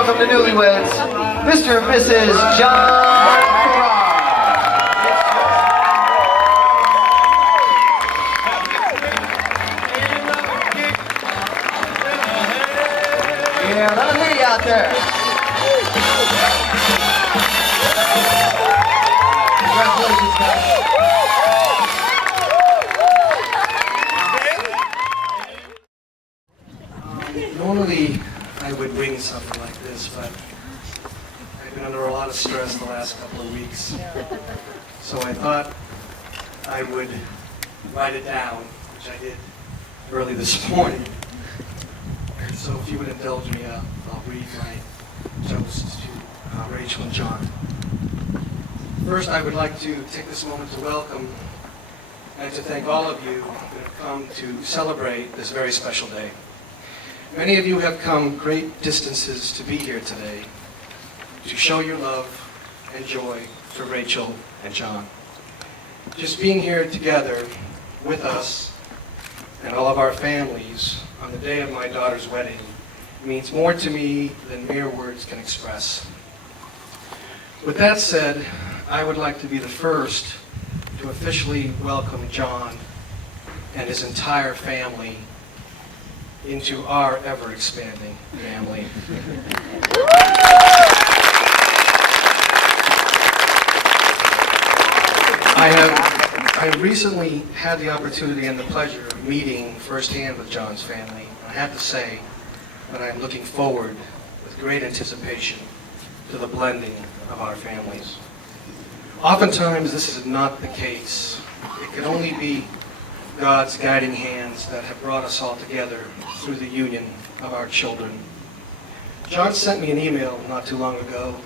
welcome the newlyweds, Mr. and Mrs. John Ross. Yeah, let me hear you out there. Congratulations, guys. Normally, I would wing something like this, but I've been under a lot of stress the last couple of weeks. So I thought I would write it down, which I did early this morning. So if you would indulge me, I'll read my toast to Rachel and John. First, I would like to take this moment to welcome and to thank all of you who have come to celebrate this very special day. Many of you have come great distances to be here today to show your love and joy for Rachel and John. Just being here together with us and all of our families on the day of my daughter's wedding means more to me than mere words can express. With that said, I would like to be the first to officially welcome John and his entire family into our ever-expanding family. I recently had the opportunity and the pleasure of meeting firsthand with John's family. I have to say that I'm looking forward with great anticipation to the blending of our families. Oftentimes this is not the case. It can only be God's guiding hands that have brought us all together through the union of our children. John sent me an email not too long ago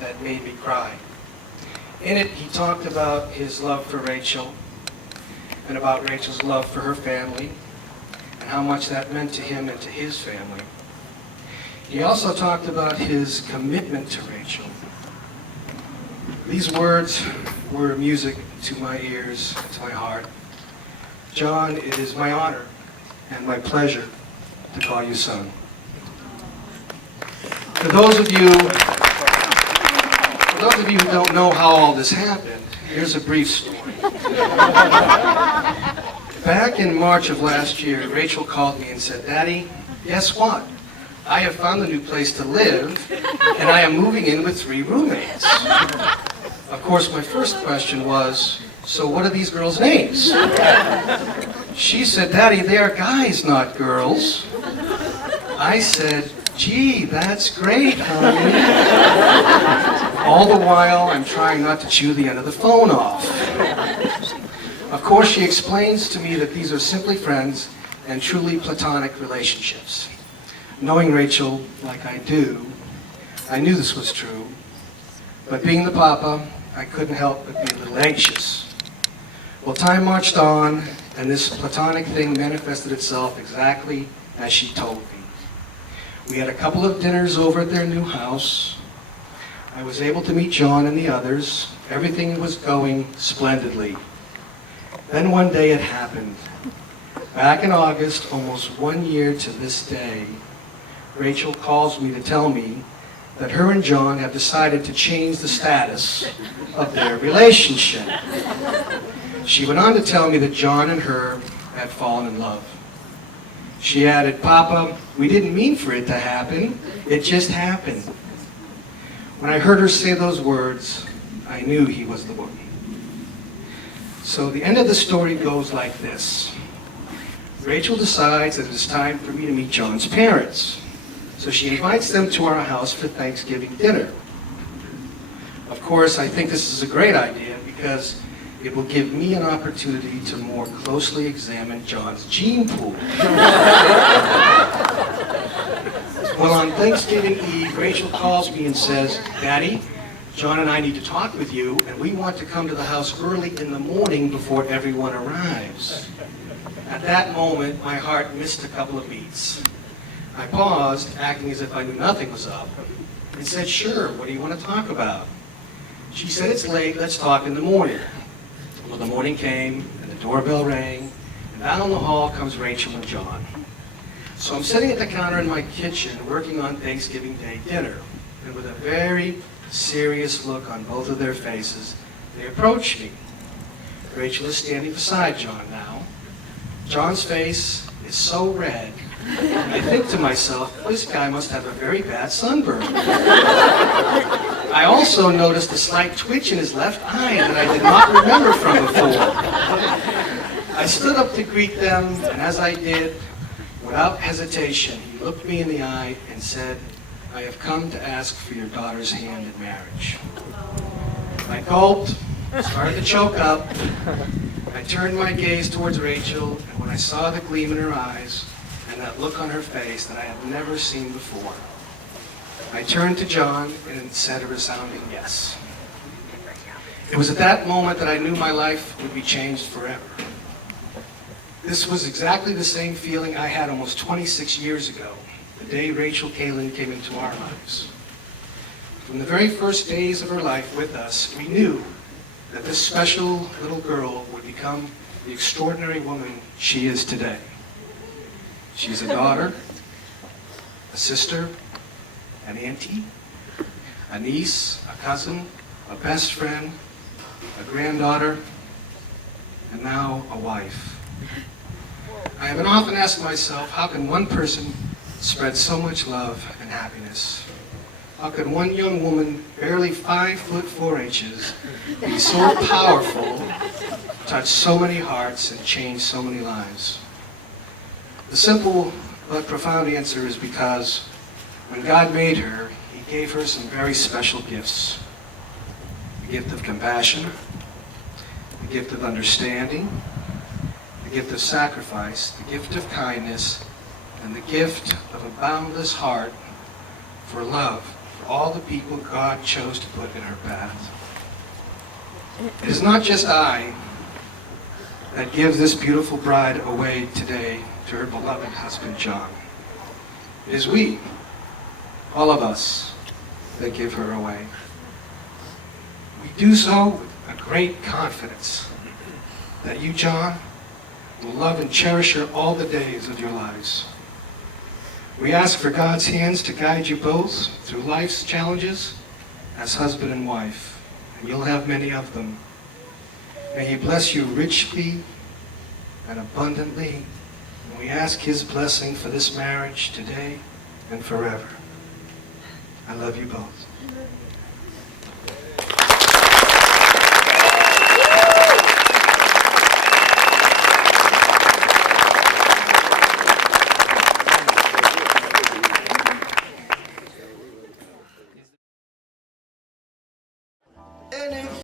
that made me cry. In it, he talked about his love for Rachel and about Rachel's love for her family and how much that meant to him and to his family. He also talked about his commitment to Rachel. These words were music to my ears and to my heart. John, it is my honor and my pleasure to call you son. For those of you who don't know how all this happened, here's a brief story. Back in March of last year, Rachel called me and said, "Daddy, guess what? I have found a new place to live, and I am moving in with 3 roommates." Of course, my first question was, "So what are these girls' names?" She said, "Daddy, they are guys, not girls." I said, "Gee, that's great, honey." All the while, I'm trying not to chew the end of the phone off. Of course, she explains to me that these are simply friends and truly platonic relationships. Knowing Rachel like I do, I knew this was true. But being the papa, I couldn't help but be a little anxious. Well, time marched on, and this platonic thing manifested itself exactly as she told me. We had a couple of dinners over at their new house. I was able to meet John and the others. Everything was going splendidly. Then one day it happened. Back in August, almost 1 year to this day, Rachel calls me to tell me that her and John have decided to change the status of their relationship. She went on to tell me that John and her had fallen in love. She added, "Papa, we didn't mean for it to happen. It just happened." When I heard her say those words, I knew he was the one. So the end of the story goes like this. Rachel decides that it's time for me to meet John's parents. So she invites them to our house for Thanksgiving dinner. Of course, I think this is a great idea because it will give me an opportunity to more closely examine John's gene pool. Well, on Thanksgiving Eve, Rachel calls me and says, "Daddy, John and I need to talk with you, and we want to come to the house early in the morning before everyone arrives." At that moment, my heart missed a couple of beats. I paused, acting as if I knew nothing was up, and said, "Sure, what do you want to talk about?" She said, "It's late, let's talk in the morning." Well, the morning came, and the doorbell rang, and down the hall comes Rachel and John. So I'm sitting at the counter in my kitchen working on Thanksgiving Day dinner, and with a very serious look on both of their faces, they approach me. Rachel is standing beside John now. John's face is so red, I think to myself, this guy must have a very bad sunburn. I also noticed a slight twitch in his left eye that I did not remember from before. I stood up to greet them, and as I did, without hesitation, he looked me in the eye and said, "I have come to ask for your daughter's hand in marriage." I gulped, started to choke up. I turned my gaze towards Rachel, and when I saw the gleam in her eyes and that look on her face that I had never seen before, I turned to John and said a resounding yes. It was at that moment that I knew my life would be changed forever. This was exactly the same feeling I had almost 26 years ago, the day Rachel Kalin came into our lives. From the very first days of her life with us, we knew that this special little girl would become the extraordinary woman she is today. She's a daughter, a sister, an auntie, a niece, a cousin, a best friend, a granddaughter, and now a wife. I have often asked myself, how can one person spread so much love and happiness? How could one young woman, barely 5'4" be so powerful, touch so many hearts, and change so many lives? The simple but profound answer is because when God made her, He gave her some very special gifts. The gift of compassion, the gift of understanding, the gift of sacrifice, the gift of kindness, and the gift of a boundless heart for love for all the people God chose to put in her path. It is not just I that give this beautiful bride away today to her beloved husband, John. It is we, all of us, that give her away. We do so with a great confidence that you, John, will love and cherish her all the days of your lives. We ask for God's hands to guide you both through life's challenges as husband and wife, and you'll have many of them. May He bless you richly and abundantly, and we ask His blessing for this marriage today and forever. I love you both.